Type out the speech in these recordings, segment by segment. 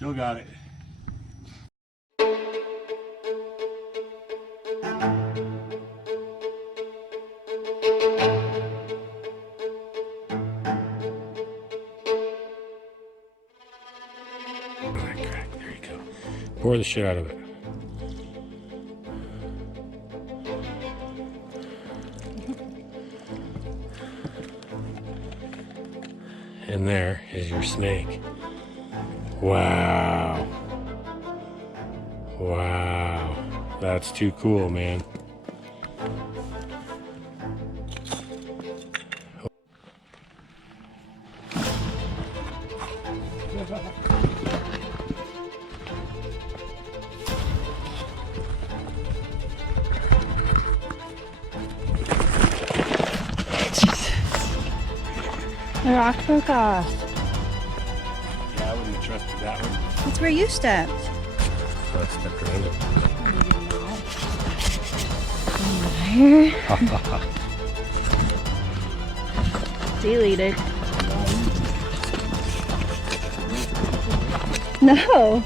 Still got it. Crack. There you go. Pour the shit out of it. And there is your snake. Wow. Wow. That's too cool, man. The rock broke off. Yeah, I wouldn't have trusted that one. That's where you stepped. So I stepped around it. Deleted. No.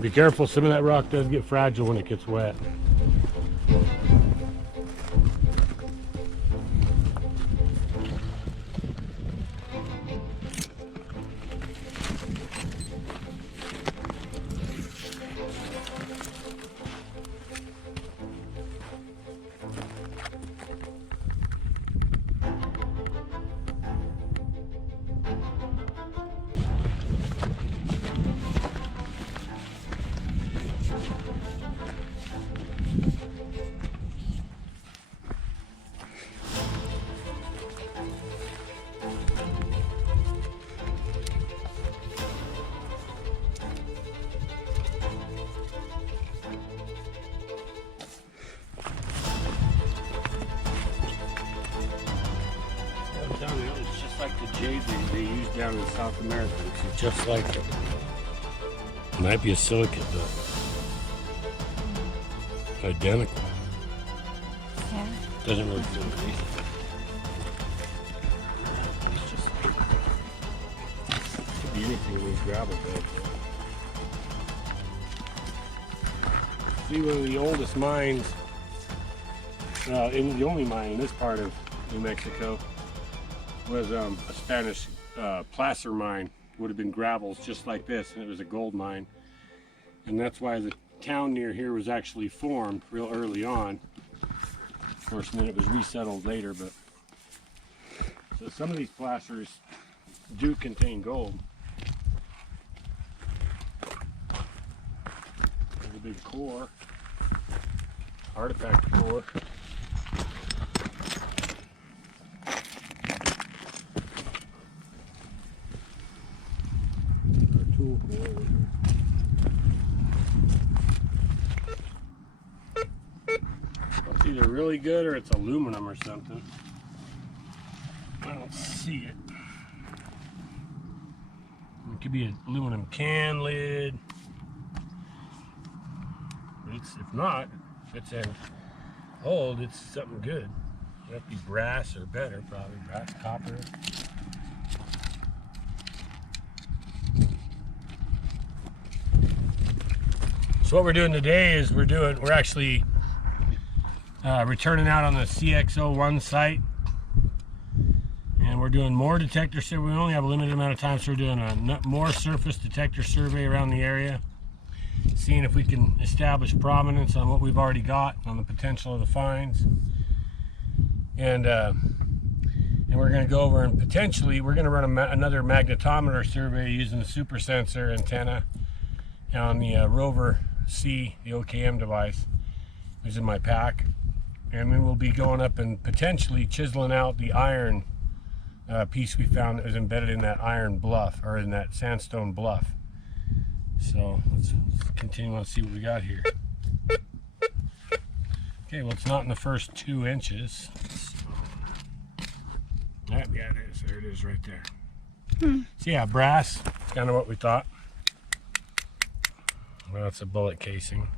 Be careful, some of that rock does get fragile when it gets wet. It's just like the jade they use down in South America. It's just like it. Might be a silicate, but identical. Yeah. Doesn't really feel greasy. It's just could be anything in these gravel beds. See, one of the oldest mines, in the only mine in this part of New Mexico, was a Spanish placer mine. Would have been gravels just like this, and it was a gold mine. And that's why the town near here was actually formed real early on. Of course, and then it was resettled later, but so some of these placers do contain gold. There's a big core, artifact core. It's either really good or it's aluminum or something. I don't see it. It could be an aluminum can lid. If not, if it's old, it's something good. It have to be brass or better, probably brass, copper. So what we're doing today is we're actually returning out on the CX01 site, and we're doing more detector survey. We only have a limited amount of time, so we're doing a more surface detector survey around the area, seeing if we can establish prominence on what we've already got, on the potential of the finds, and we're going to go over and potentially we're going to run another magnetometer survey using the super sensor antenna on the Rover C, the OKM device, is in my pack, and then we'll be going up and potentially chiseling out the iron piece we found that was embedded in that iron bluff, or in that sandstone bluff. So let's continue on to see what we got here. Okay, well, it's not in the first 2 inches. Yeah, it is. There it is right there. So yeah, brass, kind of what we thought. Well, it's a bullet casing.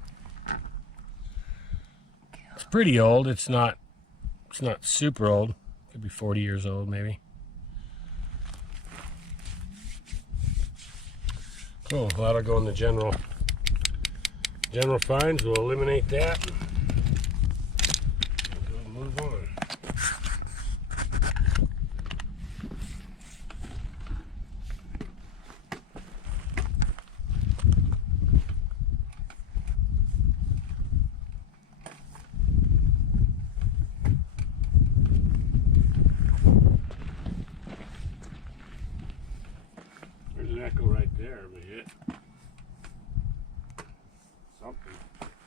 It's pretty old. It's not super old. Could be 40 years old maybe. Cool. Well, that'll go in the general finds. We'll eliminate that. We'll move on. There's an echo right there, but hit something.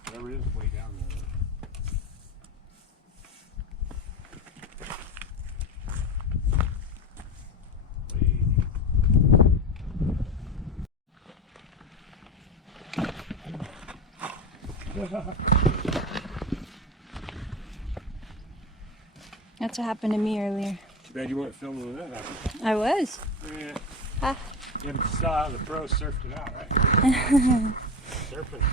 Whatever it is, way down there. That's what happened to me earlier. Too bad you weren't filming when that happened. I was. Yeah. Ha. You saw how the pros surfed it out, right? Surfing.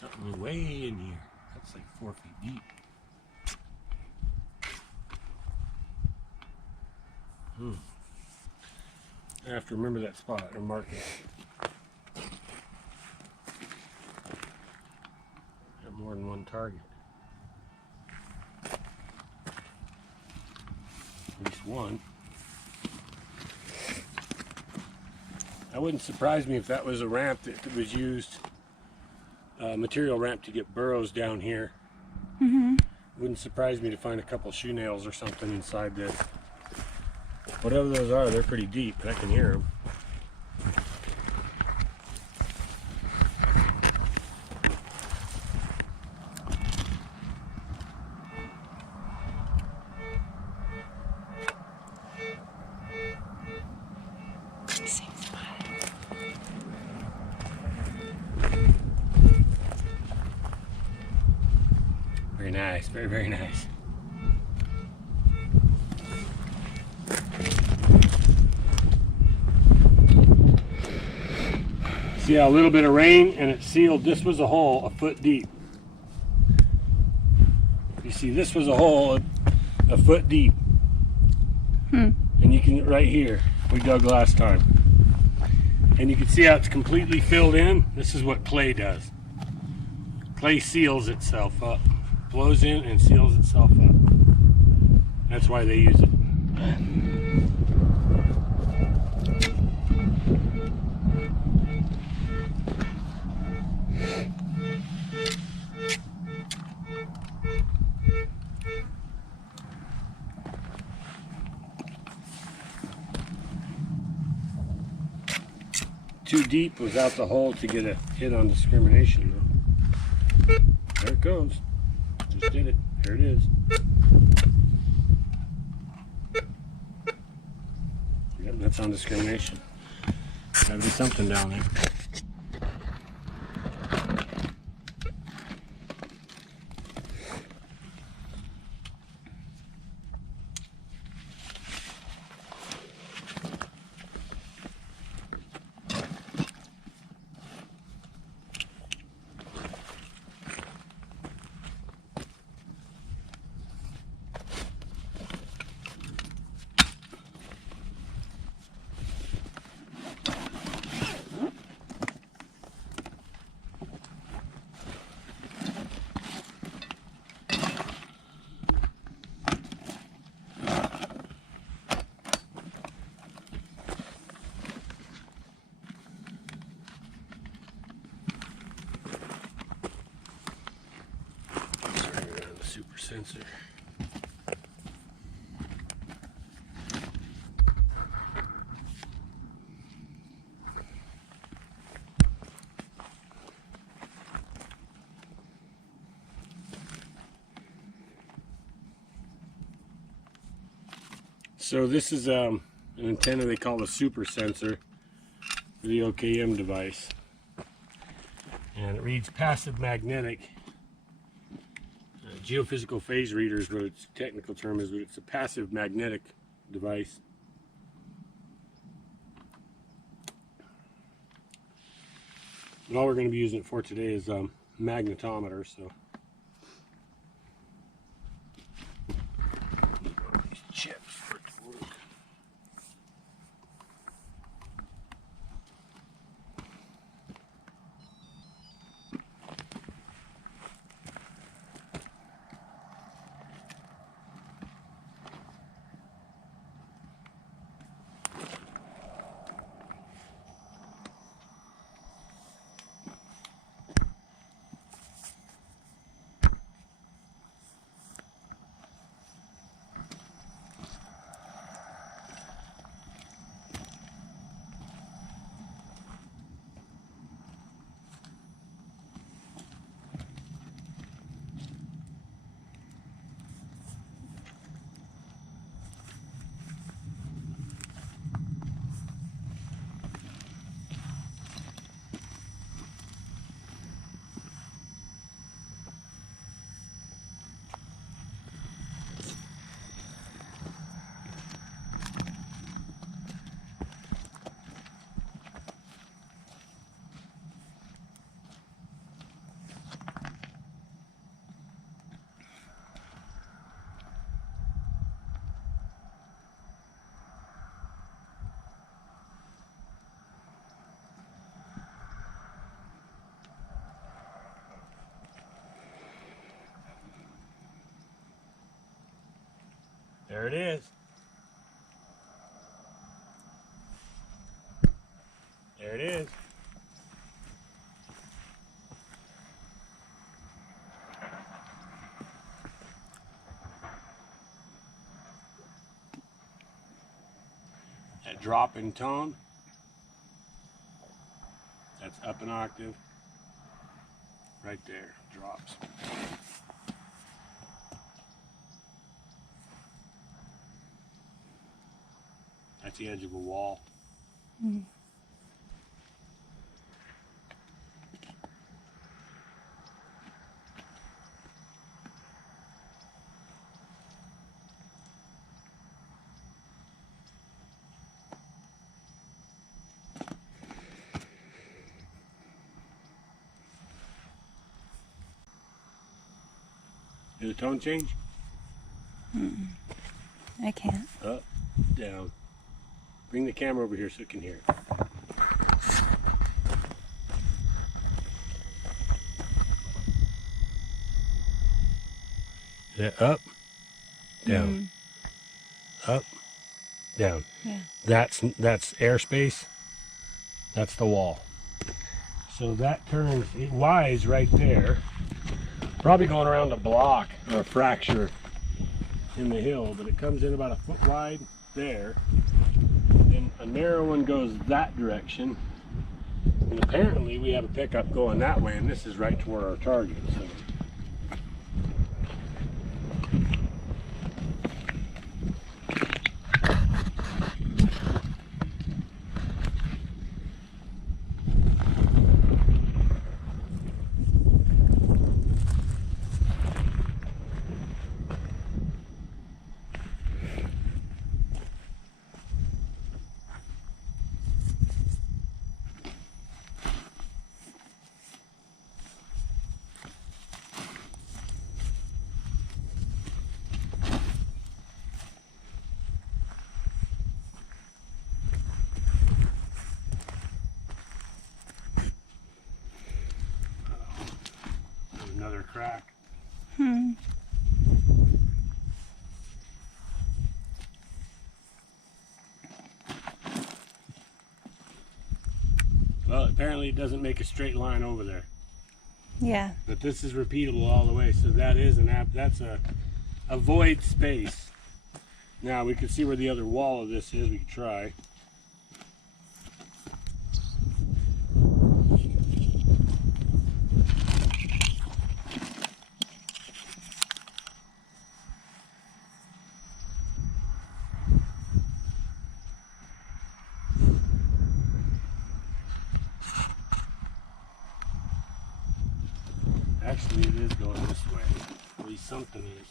Something way in here. That's like 4 feet deep. I have to remember that spot or mark it. Got more than one target. At least one. That wouldn't surprise me if that was a ramp that was used, material ramp to get burrows down here. Wouldn't surprise me to find a couple shoe nails or something inside this. Whatever those are, they're pretty deep, but I can hear them. Same spot. Very nice, very, very nice. See how a little bit of rain and it sealed. This was a hole a foot deep. You see, this was a hole a foot deep. And you can, right here, we dug last time. And you can see how it's completely filled in. This is what clay does. Clay seals itself up. Blows in and seals itself up. That's why they use it. Too deep without the hole to get a hit on discrimination though. There it goes. Just did it. There it is. Yep, that's on discrimination. Gotta be something down there. Super sensor. So this is an antenna they call a super sensor for the OKM device. and it reads passive magnetic. Geophysical phase reader is what its technical term is, but it's a passive magnetic device. And all we're going to be using it for today is magnetometer. So these chips for it to work. There it is. There it is. That drop in tone, that's up an octave. Right there, drops. That's the edge of a wall. Mm. Did the tone change? Mm-mm. I can't. Up, down. Bring the camera over here so it can hear it. Yeah, up, down, up, down. Yeah. That's airspace. That's the wall. So that turns it wise right there. Probably going around a block or a fracture in the hill, but it comes in about a foot wide there. Then a narrow one goes that direction. And apparently we have a pickup going that way, and this is right toward our target. So. Another crack. Well, apparently it doesn't make a straight line over there. Yeah. But this is repeatable all the way, so that is that's a void space. Now we can see where the other wall of this is. We can try. Actually, it is going this way. At least something is.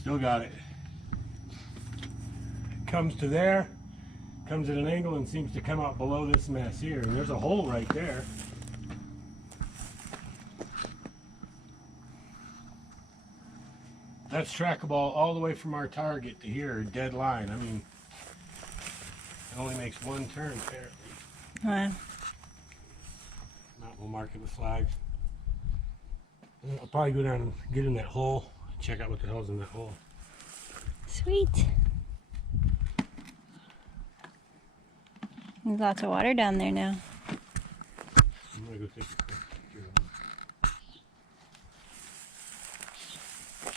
Still got it. Comes to there, comes at an angle and seems to come out below this mess here. And there's a hole right there. That's trackable all the way from our target to here, dead line. I mean, it only makes one turn apparently. Wow. We'll mark it with flags. I'll probably go down and get in that hole. Check out what the hell's in that hole. Sweet. There's lots of water down there now. I'm gonna go take a quick picture of it.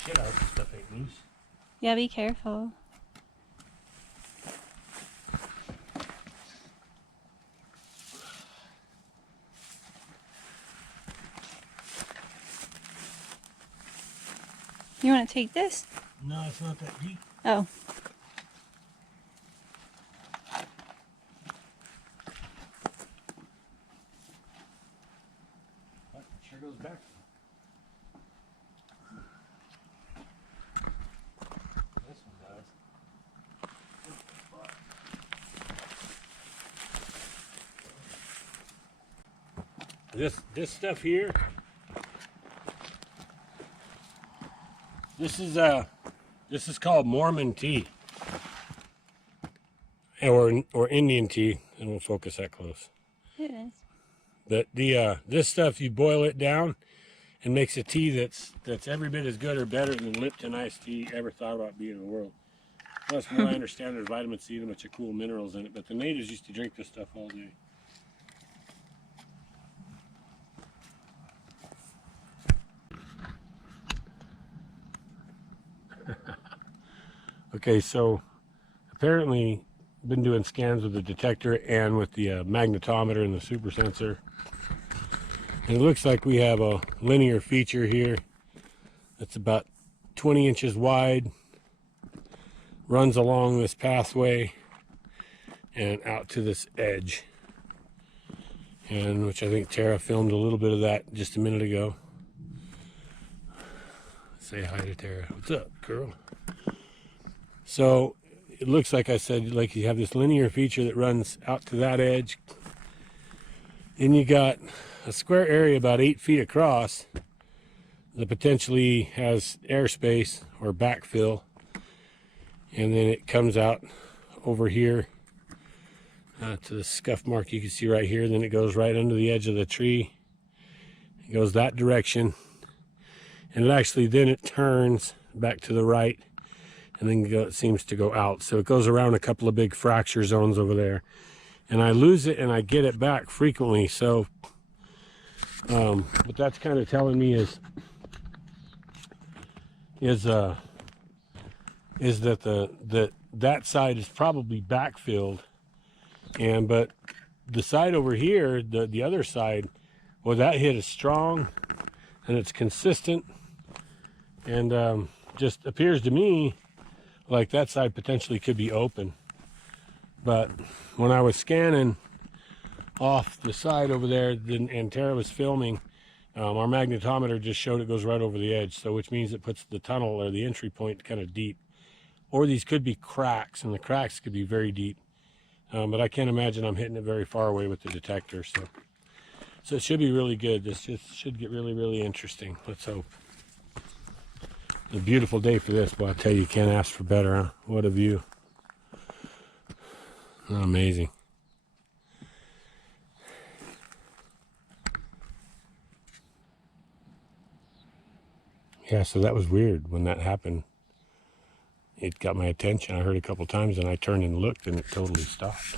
Shit, I hope this stuff ain't loose. Yeah, be careful. You want to take this? No, it's not that deep. Oh. But it sure goes back. This one does. This stuff here. This is called Mormon tea, or Indian tea. I won't focus that close. It is. But this stuff, you boil it down and makes a tea that's every bit as good or better than Lipton iced tea ever thought about being in the world. Plus, from what I understand, there's vitamin C and a bunch of cool minerals in it. But the natives used to drink this stuff all day. Okay, so apparently I've been doing scans with the detector and with the magnetometer and the super sensor. And it looks like we have a linear feature here that's about 20 inches wide, runs along this pathway and out to this edge. And which I think Tara filmed a little bit of that just a minute ago. Say hi to Tara. What's up, girl? So it looks like I said, like you have this linear feature that runs out to that edge. Then you got a square area about 8 feet across that potentially has airspace or backfill. And then it comes out over here to the scuff mark you can see right here. Then it goes right under the edge of the tree. It goes that direction. And then it turns back to the right. And then it seems to go out. So it goes around a couple of big fracture zones over there. And I lose it and I get it back frequently. So what that's kind of telling me is that that side is probably backfilled. But the side over here, the other side, well, that hit is strong and it's consistent. And just appears to me like that side potentially could be open. But when I was scanning off the side over there and Tara was filming, our magnetometer just showed it goes right over the edge, so which means it puts the tunnel or the entry point kind of deep. Or these could be cracks, and the cracks could be very deep. But I can't imagine I'm hitting it very far away with the detector. So it should be really good. This just should get really, really interesting. Let's hope. A beautiful day for this, but I'll tell you, you can't ask for better, huh? What a view. Amazing. Yeah, so that was weird when that happened. It got my attention. I heard a couple times and I turned and looked and it totally stopped.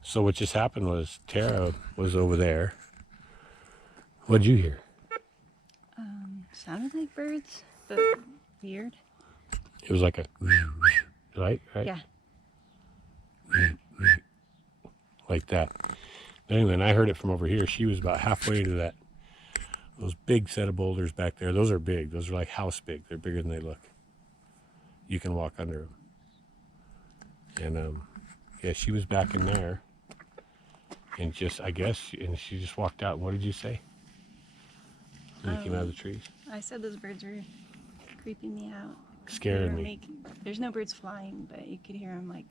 So what just happened was Tara was over there. What'd you hear? Sounded like birds, but weird. It was like a right? Yeah. Like that. Anyway, and I heard it from over here. She was about halfway to those big set of boulders back there. Those are big. Those are like house big. They're bigger than they look. You can walk under them. And yeah, she was back in there. And just, I guess, and she just walked out. What did you say? When you came out of the trees? I said those birds were creeping me out. Scaring me. There's no birds flying, but you could hear them like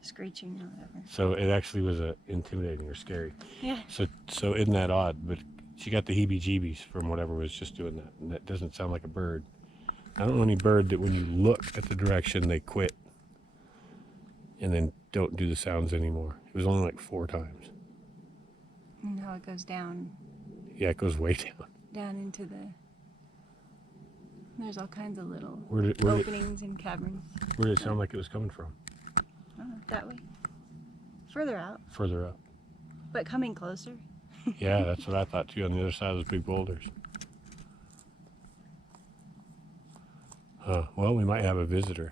screeching or whatever. So it actually was intimidating or scary. Yeah. So isn't that odd? But she got the heebie-jeebies from whatever was just doing that. And that doesn't sound like a bird. I don't know any bird that when you look at the direction, they quit and then don't do the sounds anymore. It was only like 4 times. And how it goes down. Yeah, it goes way down. Down into the... There's all kinds of little Where openings and caverns. Where did it sound like it was coming from? Oh, that way. Further out, Further up. but coming closer. Yeah, that's what I thought too, on the other side of those big boulders. Well, we might have a visitor.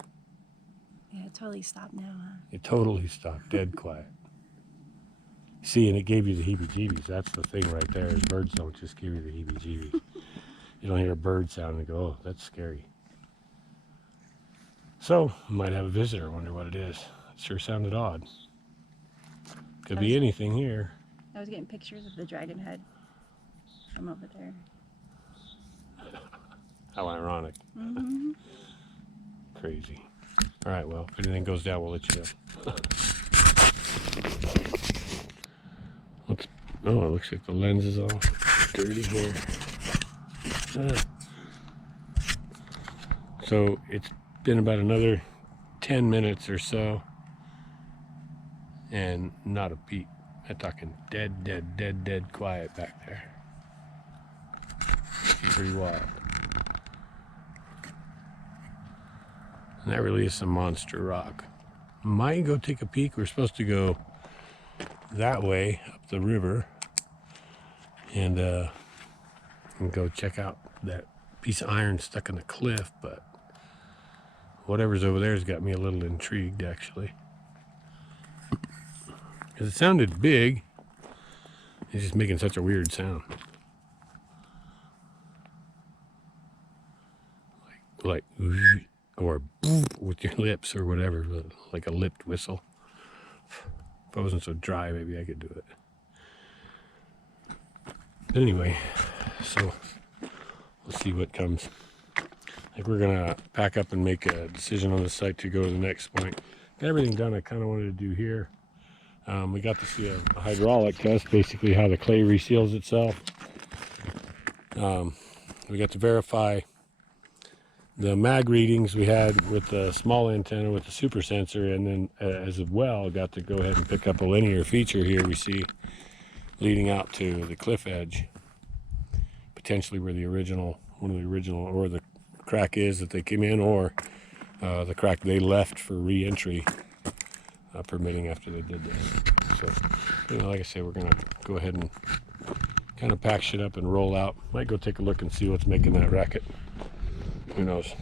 Yeah, it totally stopped now, huh? It totally stopped, dead quiet. See, and it gave you the heebie-jeebies. That's the thing right there, is birds don't just give you the heebie-jeebies. You don't hear a bird sound and go, oh, that's scary. So, we might have a visitor. I wonder what it is. It sure sounded odd. Could be anything here. I was getting pictures of the dragon head from over there. How ironic. Mm-hmm. Crazy. All right, well, if anything goes down, we'll let you know. It looks like the lens is all dirty here. So it's been about another 10 minutes or so, and not a peep. I'm talking dead quiet back there. Pretty wild. And that really is some monster rock. Might go take a peek. We're supposed to go that way up the river and go check out that piece of iron stuck in the cliff, but whatever's over there has got me a little intrigued, actually. Because it sounded big. It's just making such a weird sound. Like or with your lips or whatever, like a lipped whistle. If I wasn't so dry, maybe I could do it. But anyway, so we'll see what comes. I think we're gonna pack up and make a decision on the site to go to the next point. Got everything done I kind of wanted to do here. We got to see a hydraulic test, basically how the clay reseals itself. We got to verify the mag readings we had with the small antenna with the super sensor, and then as well got to go ahead and pick up a linear feature here we see leading out to the cliff edge, potentially where one of the original, or the crack is that they came in, or the crack they left for re-entry permitting after they did this. So, like I say, we're gonna go ahead and kind of pack shit up and roll out. Might go take a look and see what's making that racket. Who knows?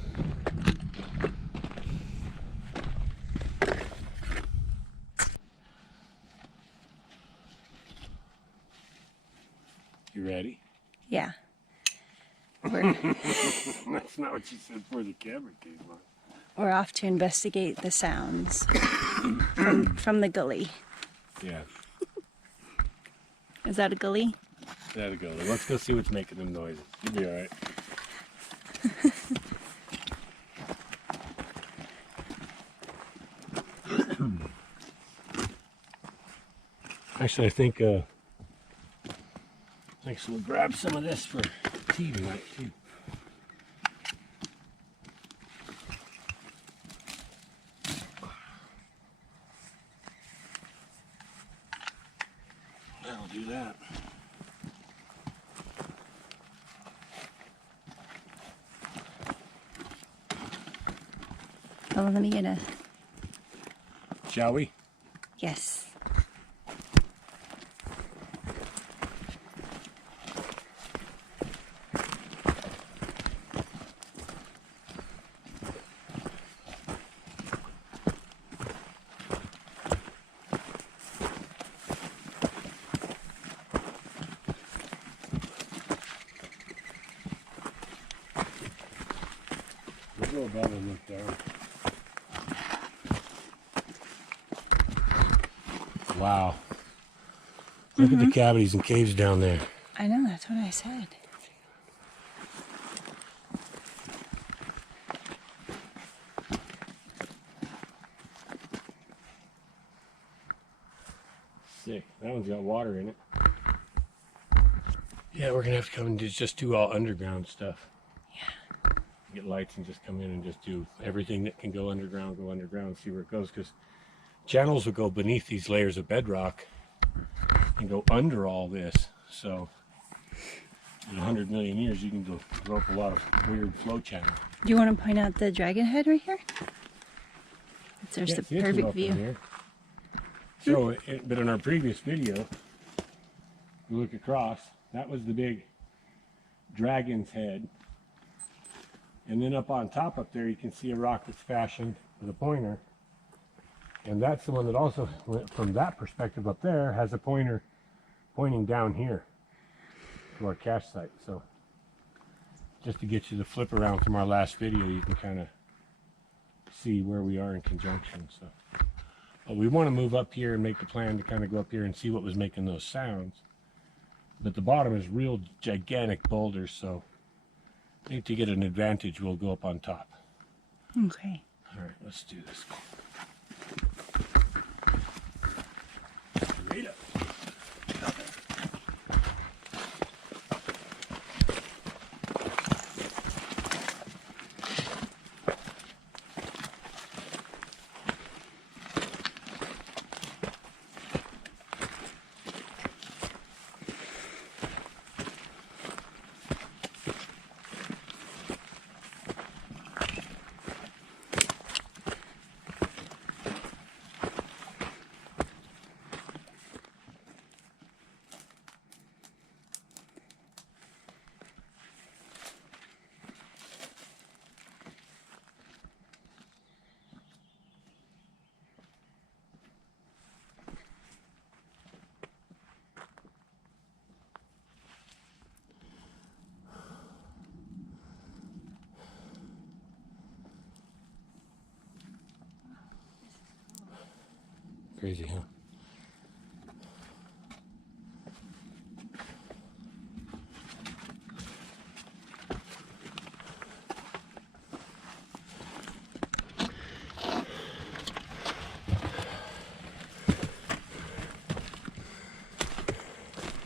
You ready? Yeah. That's not what you said before the camera came on. We're off to investigate the sounds from the gully. Yeah. Is that a gully? That'll go. Let's go see what's making them noises. You'll be all right. Actually, I think so we'll grab some of this for tea tonight too. That'll do that. Oh, let me get a. Shall we? Yes. We'll go above and look down. Wow. Look at the cavities and caves down there. I know, that's what I said. Sick. That one's got water in it. Yeah, we're gonna have to come and just do all underground stuff. Yeah. Get lights and just come in and just do everything that can go underground, see where it goes. Because channels will go beneath these layers of bedrock and go under all this. So in 100 million years, you can grow up a lot of weird flow channel. Do you want to point out the dragon head right here? There's Yeah, the see, it's perfect up in view. here. So, but in our previous video, we look across, that was the big dragon's head. And then up on top up there, you can see a rock that's fashioned with a pointer. And that's the one that also, from that perspective up there, has a pointer pointing down here to our cache site. So just to get you the flip around from our last video, you can kind of see where we are in conjunction. So, but we want to move up here and make the plan to kind of go up here and see what was making those sounds. But the bottom is real gigantic boulders, so I think to get an advantage, we'll go up on top. Okay. All right, let's do this. Crazy, huh?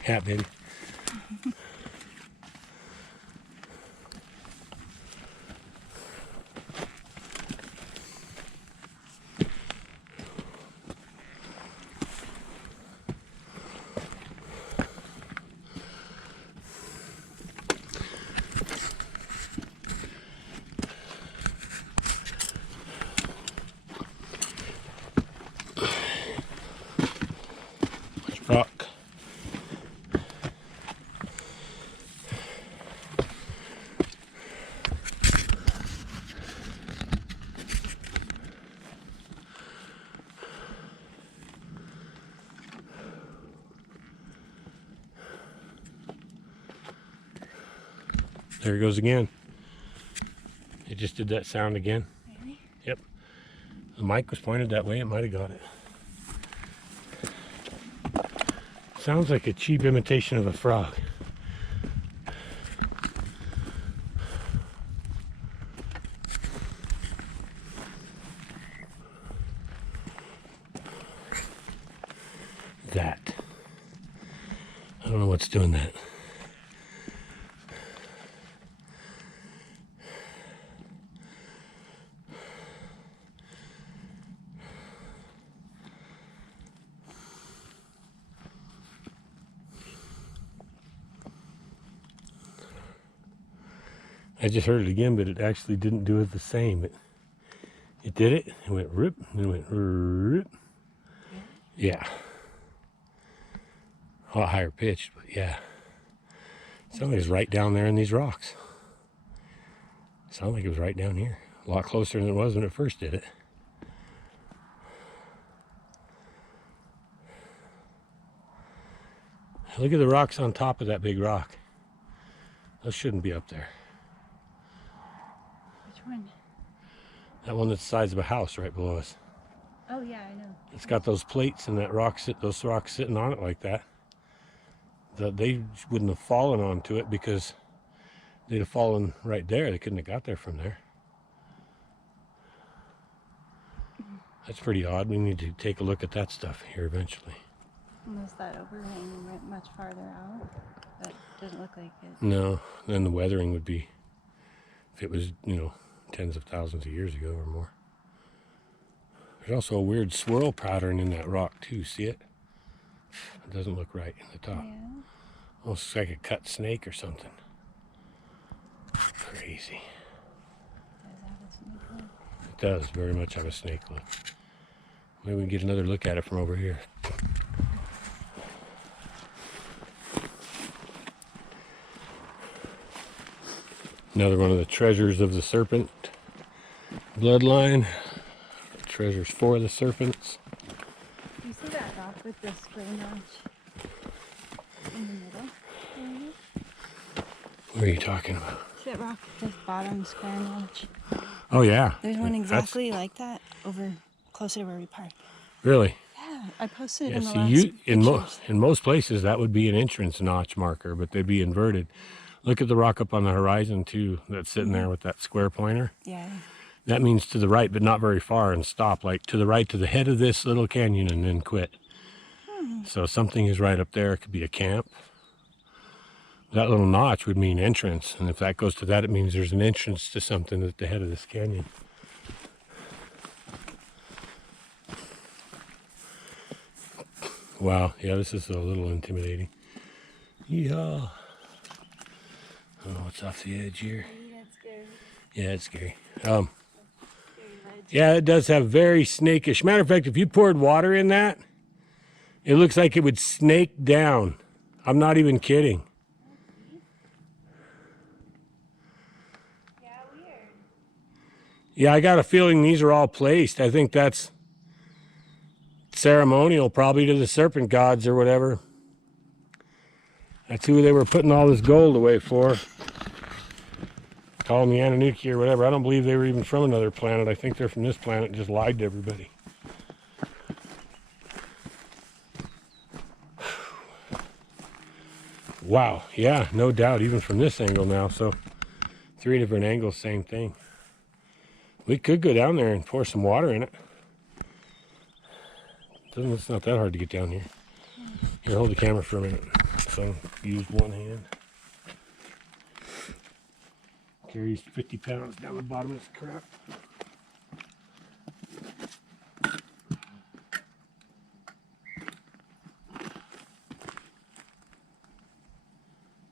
Hat, baby. Rock. There it goes again. It just did that sound again. Really? Yep. The mic was pointed that way, it might have got it. Sounds like a cheap imitation of a frog. That. I don't know what's doing that. I just heard it again, but it actually didn't do it the same. It did it. It went rip, and it went rip. Yeah. A lot higher pitched, but yeah. Sounded like it was right down there in these rocks. Sounded like it was right down here. A lot closer than it was when it first did it. Look at the rocks on top of that big rock. Those shouldn't be up there. Which one? That one that's the size of a house right below us. Oh yeah, I know. It's got those plates and that rock those rocks sitting on it like that. They wouldn't have fallen onto it because they'd have fallen right there. They couldn't have got there from there. That's pretty odd. We need to take a look at that stuff here eventually. Unless that overhang went much farther out. That doesn't look like it. No, then the weathering would be, if it was, you know, tens of thousands of years ago or more. There's also a weird swirl pattern in that rock too. See it? It doesn't look right in the top. Yeah. Almost like a cut snake or something. Crazy. Does that have a snake look? It does very much have a snake look. Maybe we can get another look at it from over here. Another one of the treasures of the serpent bloodline. Treasures for the serpents. Do you see that rock with the square notch in the middle? What are you talking about? See that rock with the bottom square notch? Oh yeah. There's one exactly like that over closer to where we park. Really? Yeah, I posted Yeah, in the see, last pictures. in most places that would be an entrance notch marker, but they'd be inverted. Look at the rock up on the horizon too, that's sitting there with that square pointer. Yeah. That means to the right, but not very far, and stop, like to the right to the head of this little canyon and then quit. So something is right up there. It could be a camp. That little notch would mean entrance, and if that goes to that, it means there's an entrance to something at the head of this canyon. Wow, yeah, this is a little intimidating. Yeah. Oh, what's off the edge here? That's scary. Yeah, it's scary. Yeah, it does have very snakish. Matter of fact, if you poured water in that, it looks like it would snake down. I'm not even kidding. Yeah, weird. Yeah, I got a feeling these are all placed. I think that's ceremonial, probably to the serpent gods or whatever. That's who they were putting all this gold away for. Call them the Anunnaki or whatever. I don't believe they were even from another planet. I think they're from this planet and just lied to everybody. Wow, yeah, no doubt, even from this angle now. So 3 different angles, same thing. We could go down there and pour some water in it. It's not that hard to get down here. Here, hold the camera for a minute. So use one hand. Carries 50 pounds down the bottom of this crap.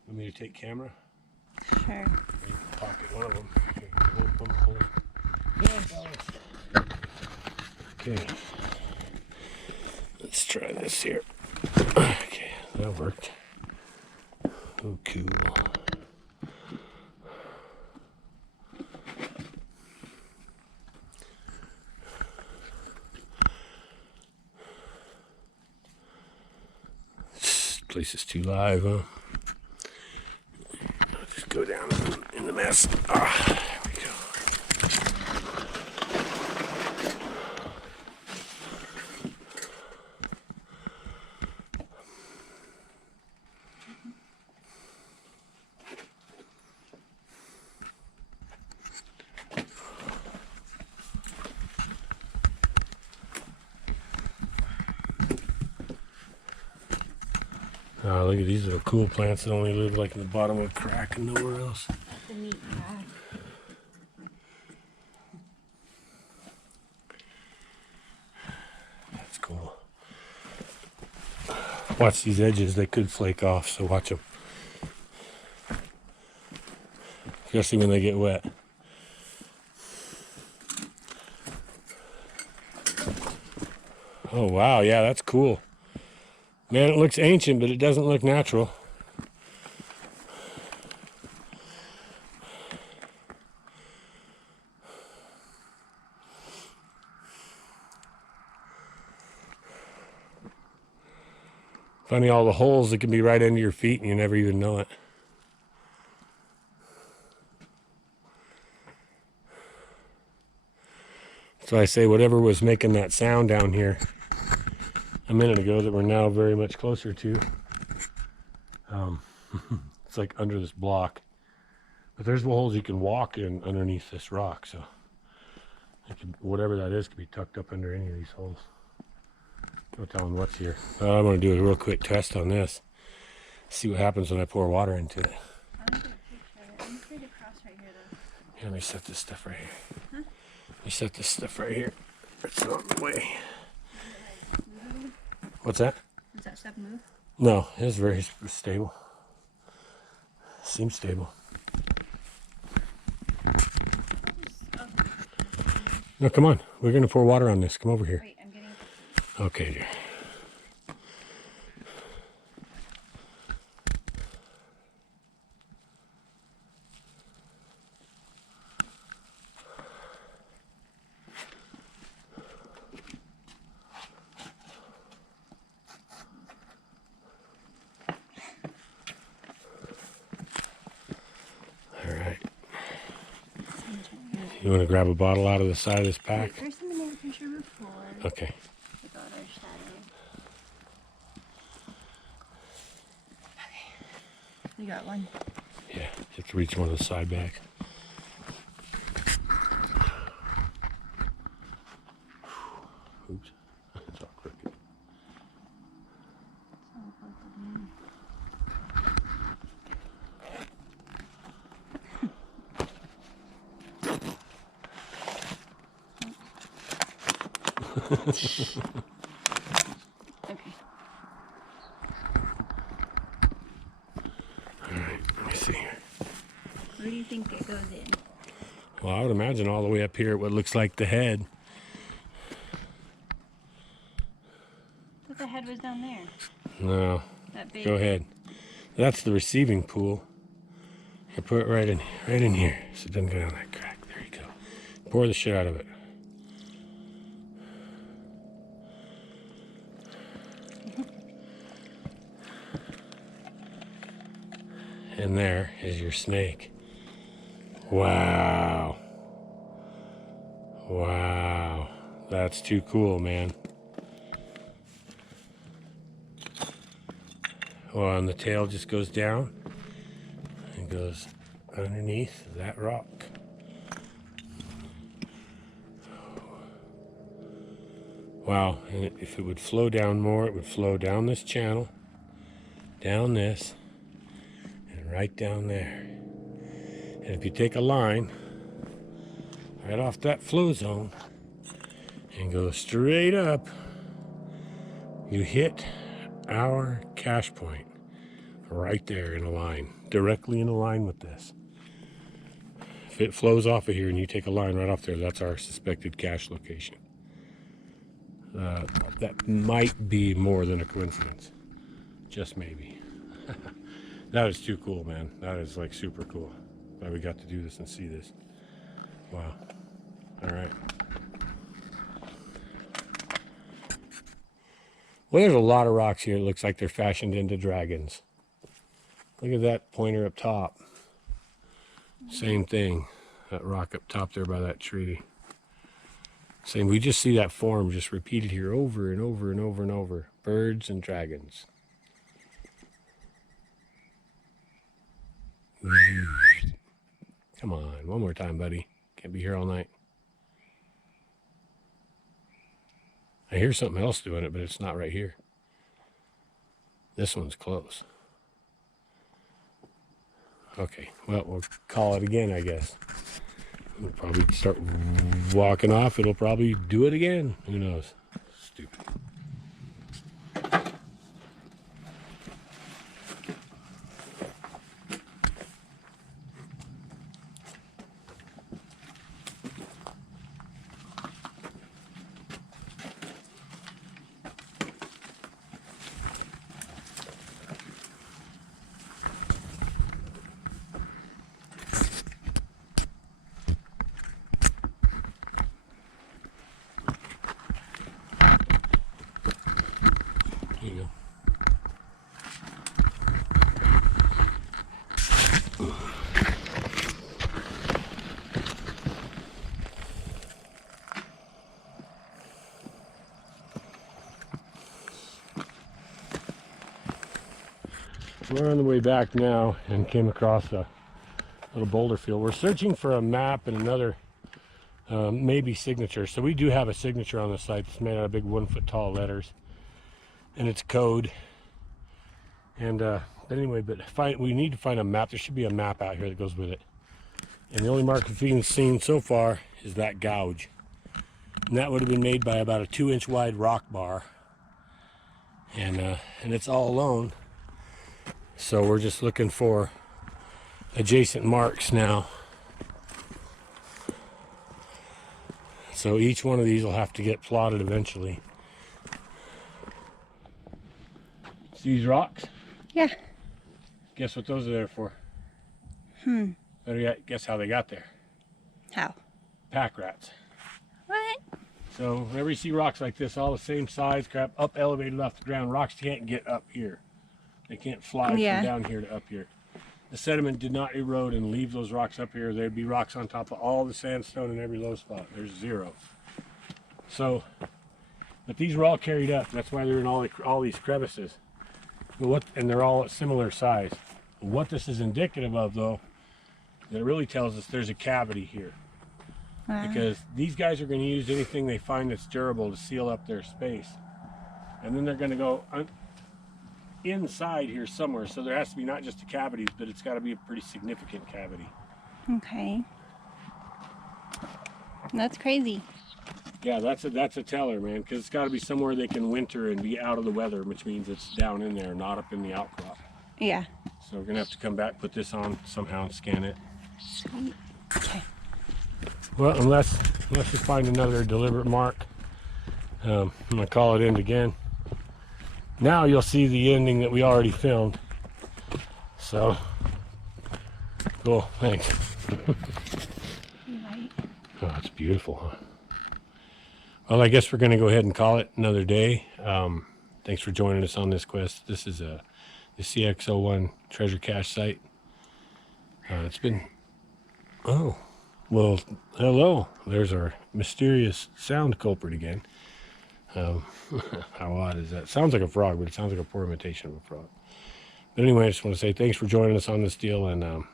Want me to take camera? Sure. You can pocket one of them. Here, hold it. Yeah, okay. Let's try this here. Okay, that worked. Oh, cool. This place is too live, huh? I'll just go down in the mess. Ah, there we go. Look at these little cool plants that only live like in the bottom of a crack and nowhere else. The meat bag. That's cool. Watch these edges, they could flake off, so watch them. Especially when they get wet. Oh wow, yeah, that's cool. Man, it looks ancient, but it doesn't look natural. Funny, all the holes that can be right under your feet and you never even know it. So I say whatever was making that sound down here a minute ago that we're now very much closer to. It's like under this block. But there's the holes you can walk in underneath this rock. So whatever that is could be tucked up under any of these holes. No telling what's here. I'm going to do a real quick test on this. See what happens when I pour water into it. I'm gonna get a picture of it. I'm afraid to cross right here though. Here, let me set this stuff right here. Let me set this stuff right here. It's not in the way. What's that? Does that stuff move? No, it's very stable. Seems stable. No, come on. We're going to pour water on this. Come over here. Wait, I'm getting. Okay, dear. All right. You want to grab a bottle out of the side of this pack? Wait, first I'm gonna take a picture before. Okay. With all our shadow. Okay. You got one. Yeah, just reach one of the side bags. Oops, it's all crooked. Okay. All right, let me see here. Where do you think it goes in? Well, I would imagine all the way up here at what looks like the head. I thought the head was down there. No, That big. go ahead. That's the receiving pool. I put it right in here, so it doesn't go down that crack. There you go. Pour the shit out of it. And there is your snake. Wow. Wow. That's too cool, man. Well, and the tail just goes down and goes underneath that rock. Wow, and if it would flow down more, it would flow down this channel, down this, and right down there. And if you take a line right off that flow zone and go straight up, you hit our cache point right there in a line, directly in a line with this. If it flows off of here and you take a line right off there, that's our suspected cache location. That might be more than a coincidence. Just maybe. That is too cool, man. That is like super cool. Glad we got to do this and see this. Wow. All right. Well, there's a lot of rocks here. It looks like they're fashioned into dragons. Look at that pointer up top. Same thing. That rock up top there by that tree. Same. We just see that form just repeated here over and over and over and over. Birds and dragons. Come on, one more time, buddy. Can't be here all night. I hear something else doing it, but it's not right here. This one's close. Okay, well, we'll call it again, I guess. We'll probably start walking off. It'll probably do it again. Who knows? Stupid. There you go. We're on the way back now and came across a little boulder field. We're searching for a map and another maybe signature. So we do have a signature on the site that's made out of big 1 foot tall letters, and it's code. And but anyway, we need to find a map. There should be a map out here that goes with it. And the only mark we've seen so far is that gouge, and that would have been made by about a 2-inch wide rock bar, and it's all alone. So we're just looking for adjacent marks now. So each one of these will have to get plotted eventually. See these rocks? Yeah. Guess what those are there for? Better guess how they got there. How? Pack rats. What? So whenever you see rocks like this, all the same size, crap, up elevated off the ground, rocks can't get up here. They can't fly from down here to up here. The sediment did not erode and leave those rocks up here. There'd be rocks on top of all the sandstone in every low spot. There's zero. So, but these were all carried up. That's why they're in all these crevices. And they're all at similar size. What this is indicative of, though, that it really tells us there's a cavity here. Wow. Because these guys are going to use anything they find that's durable to seal up their space. And then they're going to go inside here somewhere. So there has to be not just a cavity, but it's got to be a pretty significant cavity. Okay. That's crazy. Yeah, that's a teller, man, because it's got to be somewhere they can winter and be out of the weather, which means it's down in there, not up in the outcrop. Yeah. So we're going to have to come back, put this on somehow and scan it. Sweet. Okay. Well, unless we find another deliberate mark, I'm going to call it in again. Now you'll see the ending that we already filmed. So, cool, thanks. Right. Oh, it's beautiful, huh? Well, I guess we're going to go ahead and call it another day. Thanks for joining us on this quest. This is the CX01 treasure cache site. It's been... Oh, well, hello. There's our mysterious sound culprit again. How odd is that? Sounds like a frog, but it sounds like a poor imitation of a frog. But anyway, I just want to say thanks for joining us on this deal, and have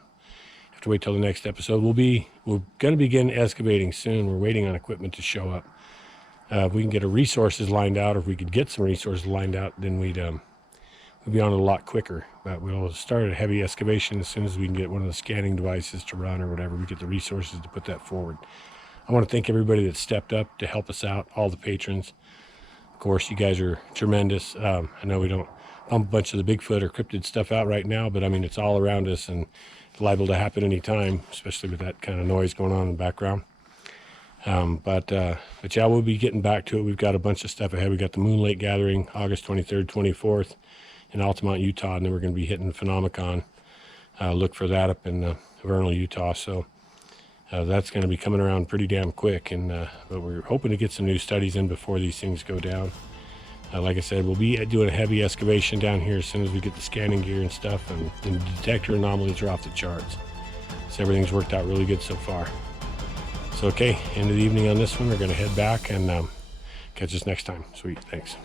to wait till the next episode. We're going to begin excavating soon. We're waiting on equipment to show up. If we can get our resources lined out, or if we could get some resources lined out, then we'd be on it a lot quicker. But we'll start a heavy excavation as soon as we can get one of the scanning devices to run or whatever. We get the resources to put that forward. I want to thank everybody that stepped up to help us out, all the patrons. Of course, you guys are tremendous. I know we don't pump a bunch of the Bigfoot or cryptid stuff out right now, but I mean, it's all around us and it's liable to happen anytime, especially with that kind of noise going on in the background. But yeah, we'll be getting back to it. We've got a bunch of stuff ahead. We got the Moon Lake Gathering, August 23rd, 24th in Altamont, Utah, and then we're going to be hitting Phenomicon. Look for that up in Vernal, Utah. So that's going to be coming around pretty damn quick, and but we're hoping to get some new studies in before these things go down. Like I said, we'll be doing a heavy excavation down here as soon as we get the scanning gear and stuff, and the detector anomalies are off the charts. So everything's worked out really good so far. So okay, end of the evening on this one. We're going to head back and catch us next time. Sweet, thanks.